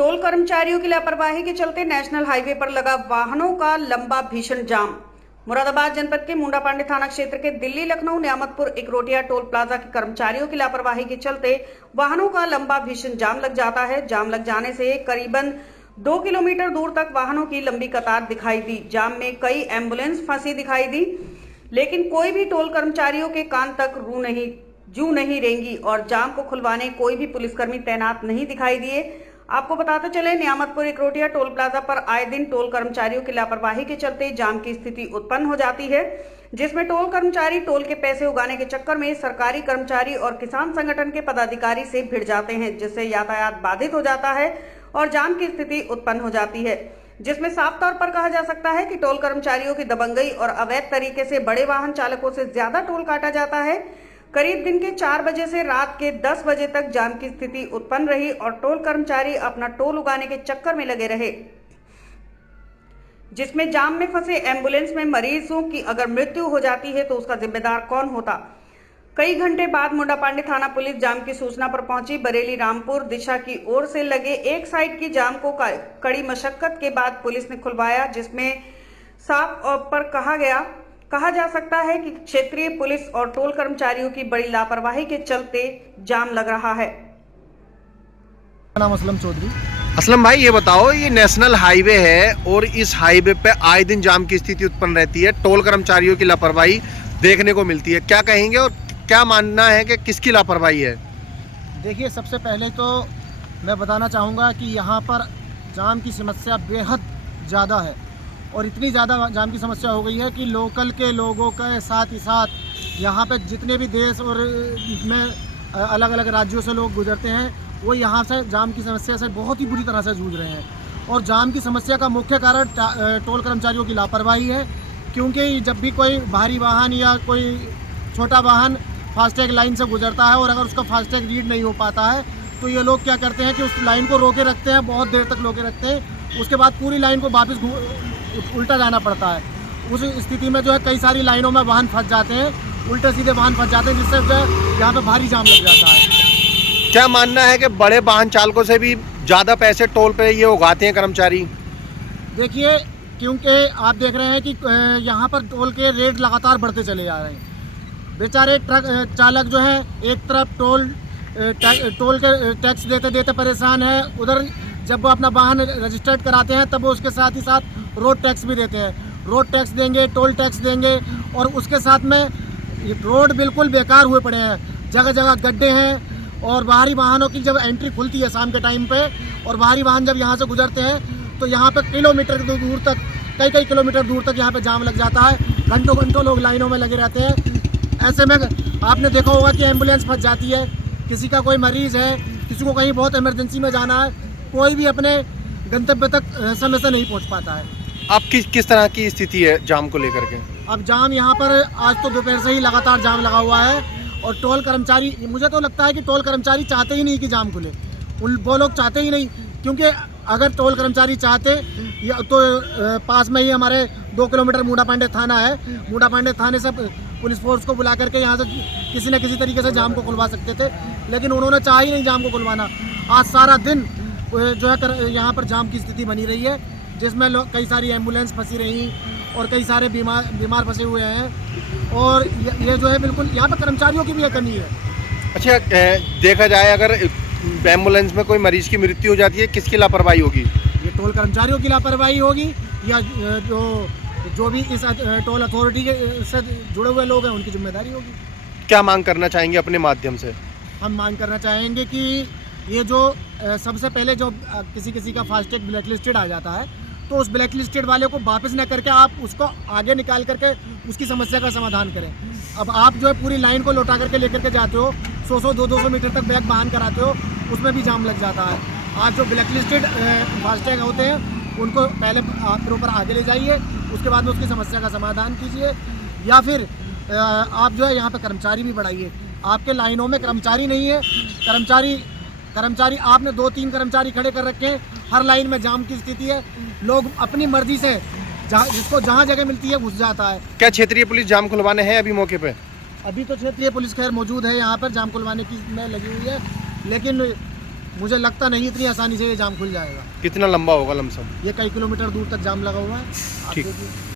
Toll कर्मचारियों की लापरवाही के चलते नेशनल हाईवे पर लगा वाहनों का लंबा भीषण जाम। मुरादाबाद जनपद के मुंडा पांडे थाना क्षेत्र के दिल्ली लखनऊ न्यामतपुर इकरोटिया टोल प्लाजा के कर्मचारियों की लापरवाही के चलते वाहनों का लंबा भीषण जाम लग जाता है। जाम लग जाने से करीबन 2 किलोमीटर दूर तक वाहनों की लंबी कतार दिखाई दी। जाम में कई एम्बुलेंस फंसी दिखाई दी, लेकिन कोई भी टोल कर्मचारियों के कान तक जू नहीं रेंगी और जाम को खुलवाने कोई भी पुलिसकर्मी तैनात नहीं दिखाई दिए। आपको बताते चले, न्यामतपुर इकरोटिया टोल प्लाजा पर आए दिन टोल कर्मचारियों की लापरवाही के चलते जाम की स्थिति उत्पन्न हो जाती है, जिसमें टोल कर्मचारी टोल के पैसे उगाने के चक्कर में सरकारी कर्मचारी और किसान संगठन के पदाधिकारी से भिड़ जाते हैं, जिससे यातायात बाधित हो जाता है और जाम की स्थिति उत्पन्न हो जाती है, जिसमें साफ तौर पर कहा जा सकता है कि टोल कर्मचारियों की दबंगई और अवैध तरीके से बड़े वाहन चालकों से ज्यादा टोल काटा जाता है। करीब दिन के 4 बजे से रात के 10 बजे तक जाम की स्थिति उत्पन्न रही और टोल कर्मचारी अपना टोल उगाने के चक्कर में लगे रहे, जिसमें जाम में फंसे एम्बुलेंस में मरीजों की अगर मृत्यु हो जाती है तो उसका जिम्मेदार कौन होता। कई घंटे बाद मुंडा पांडे थाना पुलिस जाम की सूचना पर पहुंची। बरेली रामपुर दिशा की ओर से लगे एक साइड की जाम को कड़ी मशक्कत के बाद पुलिस ने खुलवाया, जिसमें साफ पर कहा जा सकता है कि क्षेत्रीय पुलिस और टोल कर्मचारियों की बड़ी लापरवाही के चलते जाम लग रहा है। नाम असलम चौधरी। असलम भाई, ये बताओ, ये नेशनल हाईवे है और इस हाईवे पे आए दिन जाम की स्थिति उत्पन्न रहती है, टोल कर्मचारियों की लापरवाही देखने को मिलती है। क्या कहेंगे और क्या मानना है कि किसकी लापरवाही है? देखिए, सबसे पहले तो मैं बताना चाहूँगा कि यहाँ पर जाम की समस्या बेहद ज़्यादा है और इतनी ज़्यादा जाम की समस्या हो गई है कि लोकल के लोगों के साथ ही साथ यहाँ पे जितने भी देश और में अलग अलग राज्यों से लोग गुजरते हैं, वो यहाँ से जाम की समस्या से बहुत ही बुरी तरह से जूझ रहे हैं। और जाम की समस्या का मुख्य कारण टोल कर्मचारियों की लापरवाही है, क्योंकि जब भी कोई भारी वाहन या कोई छोटा वाहन फास्टैग लाइन से गुजरता है और अगर उसका फास्टैग रीड नहीं हो पाता है तो ये लोग क्या करते हैं कि उस लाइन को रोके रखते हैं, बहुत देर तक रोके रखते हैं। उसके बाद पूरी लाइन को वापस उल्टा जाना पड़ता है। उस स्थिति में जो है कई सारी लाइनों में वाहन फंस जाते हैं, उल्टे सीधे वाहन फंस जाते हैं, जिससे जो है यहाँ पे भारी जाम लग जाता है। क्या मानना है कि बड़े वाहन चालकों से भी ज़्यादा पैसे टोल पे ये उगाते हैं कर्मचारी? देखिए, क्योंकि आप देख रहे हैं कि यहाँ पर टोल के रेट लगातार बढ़ते चले जा रहे हैं। बेचारे ट्रक चालक जो है एक तरफ टोल के टैक्स देते देते परेशान है, उधर जब वो अपना वाहन रजिस्टर्ड कराते हैं तब वो उसके साथ ही साथ रोड टैक्स भी देते हैं। रोड टैक्स देंगे, टोल टैक्स देंगे और उसके साथ में रोड बिल्कुल बेकार हुए पड़े हैं, जगह जगह गड्ढे हैं। और बाहरी वाहनों की जब एंट्री खुलती है शाम के टाइम पे और बाहरी वाहन जब यहाँ से गुजरते हैं तो यहाँ पे किलोमीटर दूर तक, कई किलोमीटर दूर तक यहाँ पे जाम लग जाता है। घंटों घंटों लोग लाइनों में लगे रहते हैं। ऐसे में आपने देखा होगा कि एम्बुलेंस फंस जाती है, किसी का कोई मरीज़ है, किसी को कहीं बहुत इमरजेंसी में जाना है, कोई भी अपने गंतव्य तक समय से नहीं पहुंच पाता है। अब किस तरह की स्थिति है जाम को लेकर के? अब जाम यहाँ पर आज तो दोपहर से ही लगातार जाम लगा हुआ है और टोल कर्मचारी, मुझे तो लगता है कि टोल कर्मचारी चाहते ही नहीं कि जाम खुले। वो लोग चाहते ही नहीं, क्योंकि अगर टोल कर्मचारी चाहते तो पास में ही हमारे 2 किलोमीटर मुंडा पांडे थाना है, मुंडा पांडे थाने से पुलिस फोर्स को बुला करके यहाँ से किसी न किसी तरीके से जाम को खुलवा सकते थे, लेकिन उन्होंने चाहा ही नहीं जाम को खुलवाना। आज सारा दिन जो है यहाँ पर जाम की स्थिति बनी रही है, जिसमें कई सारी एम्बुलेंस फंसी रही और कई सारे बीमार फंसे हुए हैं और ये जो है बिल्कुल यहाँ पर कर्मचारियों की भी एक कमी है। अच्छा, देखा जाए अगर एम्बुलेंस में कोई मरीज की मृत्यु हो जाती है, किसकी लापरवाही होगी? ये टोल कर्मचारियों की लापरवाही होगी या जो भी इस टोल अथॉरिटी से जुड़े हुए लोग हैं उनकी जिम्मेदारी होगी। क्या मांग करना चाहेंगे अपने माध्यम से? हम मांग करना चाहेंगे कि ये जो सबसे पहले जो किसी का फास्टैग ब्लैक लिस्टेड आ जाता है तो उस ब्लैक लिस्टेड वाले को वापस न करके आप उसको आगे निकाल करके उसकी समस्या का समाधान करें। अब आप जो है पूरी लाइन को लौटा करके लेकर के जाते हो, 100 200 मीटर तक बैक वाहन कराते हो, उसमें भी जाम लग जाता है। आज जो ब्लैक लिस्टेड फास्टैग होते हैं उनको पहले प्रॉपर आगे ले जाइए, उसके बाद में उसकी समस्या का समाधान कीजिए, या फिर आप जो है यहाँ पे कर्मचारी भी बढ़ाइए। आपके लाइनों में कर्मचारी नहीं है, कर्मचारी आपने 2-3 कर्मचारी खड़े कर रखे हैं, हर लाइन में जाम की स्थिति है, लोग अपनी मर्जी से जिसको जहाँ जगह मिलती है घुस जाता है। क्या क्षेत्रीय पुलिस जाम खुलवाने हैं अभी मौके पे? अभी तो क्षेत्रीय पुलिस खैर मौजूद है यहाँ पर, जाम खुलवाने की में लगी हुई है, लेकिन मुझे लगता नहीं इतनी आसानी से ये जाम खुल जाएगा। कितना लंबा होगा लमसम? ये कई किलोमीटर दूर तक जाम लगा हुआ है। आप ठीक। देखिए।